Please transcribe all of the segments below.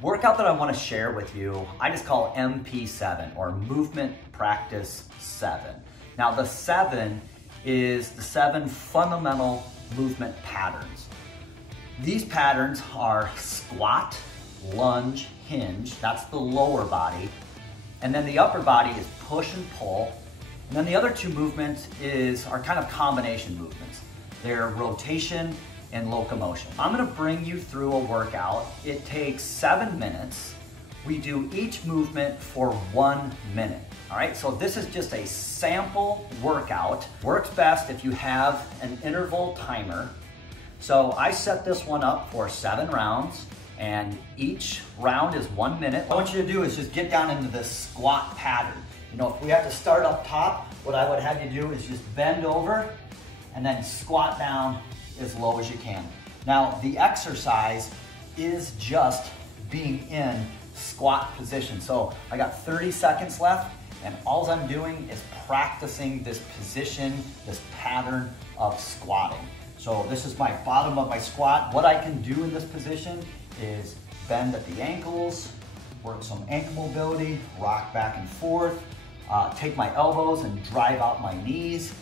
Workout that I want to share with you, I just call MP7 or Movement Practice 7. Now the 7 is the 7 fundamental movement patterns. These patterns are squat, lunge, hinge, that's the lower body. And then the upper body is push and pull. And then the other two movements are kind of combination movements. They're rotation and locomotion. I'm gonna bring you through a workout. It takes 7 minutes. We do each movement for 1 minute. All right, so this is just a sample workout. Works best if you have an interval timer. So I set this one up for 7 rounds, and each round is 1 minute. What I want you to do is just get down into this squat pattern. You know, if we have to start up top, what I would have you do is just bend over and then squat down as low as you can. Now, the exercise is just being in squat position. So I got 30 seconds left, and all I'm doing is practicing this position, this pattern of squatting. So this is my bottom of my squat. What I can do in this position is bend at the ankles, work some ankle mobility, rock back and forth, take my elbows and drive out my knees,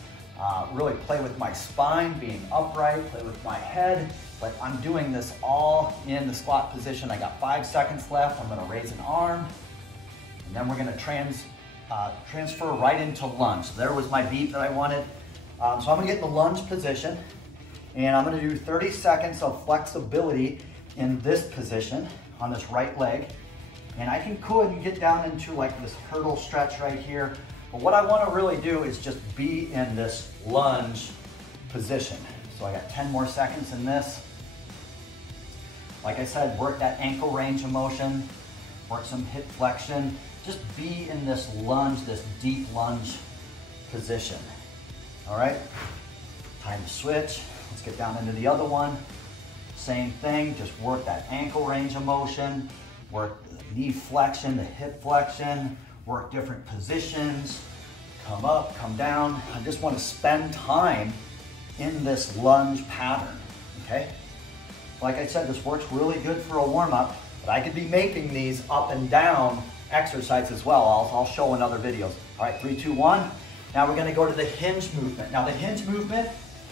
really play with my spine, being upright, play with my head, but I'm doing this all in the squat position. I got 5 seconds left. I'm gonna raise an arm, and then we're gonna transfer right into lunge. So there was my beat that I wanted. So I'm gonna get in the lunge position, and I'm gonna do 30 seconds of flexibility in this position on this right leg. And I can go ahead and get down into like this hurdle stretch right here. But what I want to really do is just be in this lunge position. So I got 10 more seconds in this. Like I said, work that ankle range of motion, work some hip flexion. Just be in this lunge, this deep lunge position. All right, time to switch. Let's get down into the other one. Same thing, just work that ankle range of motion, work the knee flexion, the hip flexion, work different positions, come up, come down. I just want to spend time in this lunge pattern, okay? Like I said, this works really good for a warm-up, but I could be making these up and down exercises as well. I'll show in other videos. All right, 3, 2, 1. Now we're gonna go to the hinge movement. Now the hinge movement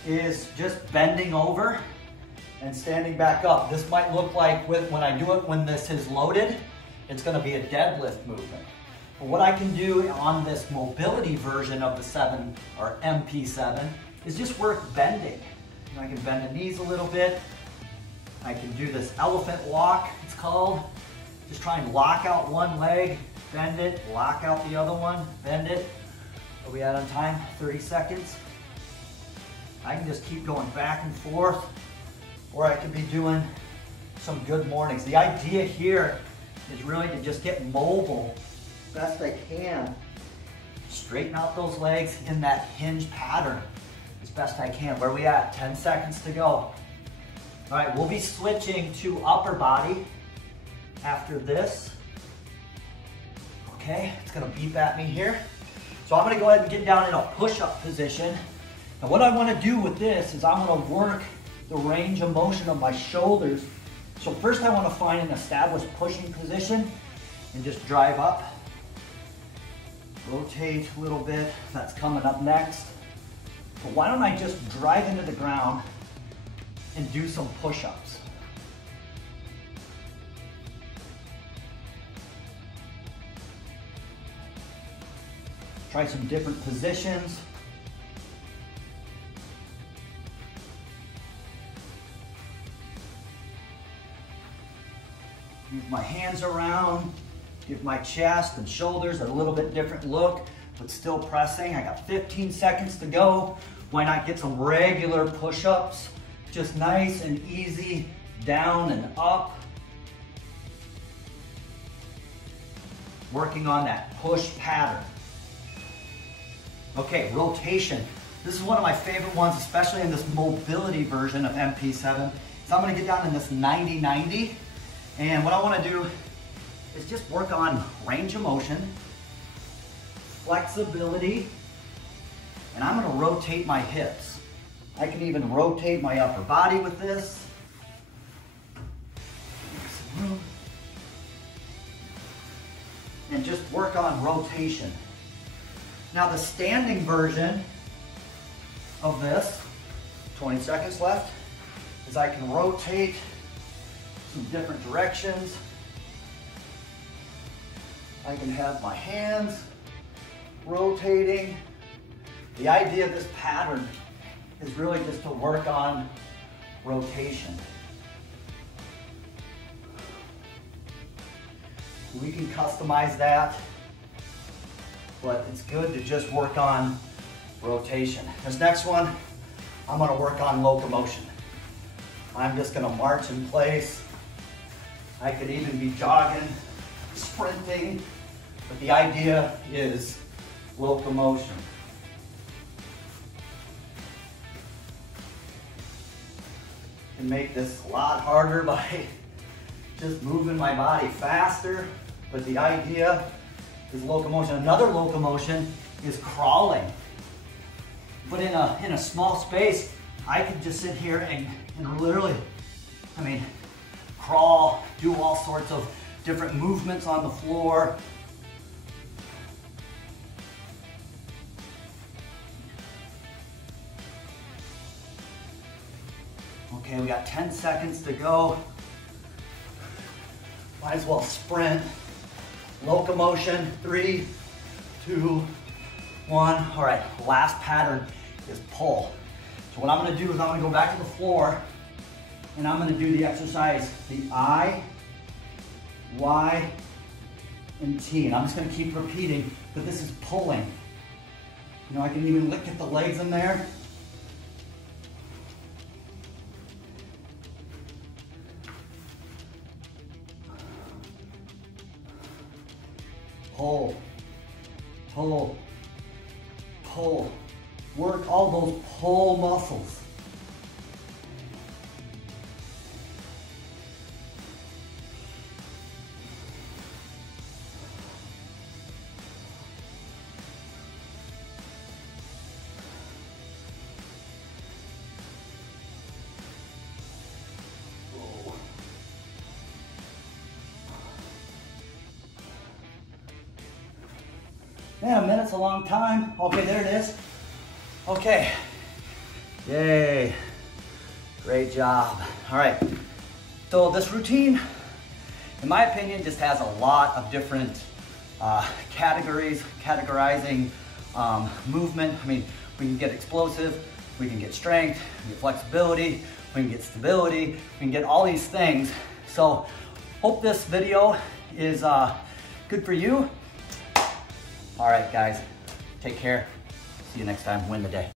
is just bending over and standing back up. This might look like when I do it when this is loaded, it's gonna be a deadlift movement. But what I can do on this mobility version of the 7 or MP7 is just work bending. You know, I can bend the knees a little bit. I can do this elephant walk, it's called. Just try and lock out one leg, bend it, lock out the other one, bend it. Are we out on time? 30 seconds. I can just keep going back and forth, or I could be doing some good mornings. The idea here is really to just get mobile best I can. Straighten out those legs in that hinge pattern as best I can. Where are we at? 10 seconds to go. All right, we'll be switching to upper body after this. Okay, it's gonna beep at me here. So I'm gonna go ahead and get down in a push-up position. And what I wanna do with this is I'm gonna work the range of motion of my shoulders. So first I wanna find an established pushing position and just drive up. Rotate a little bit, that's coming up next. But why don't I just drive into the ground and do some push-ups. Try some different positions. Move my hands around, give my chest and shoulders a little bit different look, but still pressing. I got 15 seconds to go. Why not get some regular push-ups? Just nice and easy, down and up. Working on that push pattern. Okay, rotation. This is one of my favorite ones, especially in this mobility version of MP7. So I'm gonna get down in this 90-90. And what I wanna do is just work on range of motion, flexibility, and I'm gonna rotate my hips. I can even rotate my upper body with this. Some room. and just work on rotation. Now the standing version of this, 20 seconds left, is I can rotate some different directions. I can have my hands rotating. The idea of this pattern is really just to work on rotation. We can customize that, but it's good to just work on rotation. This next one, I'm gonna work on locomotion. I'm just gonna march in place. I could even be jogging, sprinting, but the idea is locomotion. I can make this a lot harder by just moving my body faster, but the idea is locomotion. Another locomotion is crawling. But in a small space, I can just sit here and literally, crawl, do all sorts of different movements on the floor. Okay, we got 10 seconds to go. Might as well sprint. Locomotion, 3, 2, 1. All right, last pattern is pull. So what I'm gonna do is I'm gonna go back to the floor and I'm gonna do the exercise, the I, Y, and T. And I'm just gonna keep repeating, but this is pulling. You know, I can even look at the legs in there. Pull, pull, pull. Work all those pull muscles. Man, a minute's a long time. Okay, there it is. Okay. Yay. Great job. All right. So this routine, in my opinion, just has a lot of different categorizing movement. We can get explosive, we can get strength, we can get flexibility, we can get stability, we can get all these things. So hope this video is good for you. All right, guys, take care. See you next time. Win the day.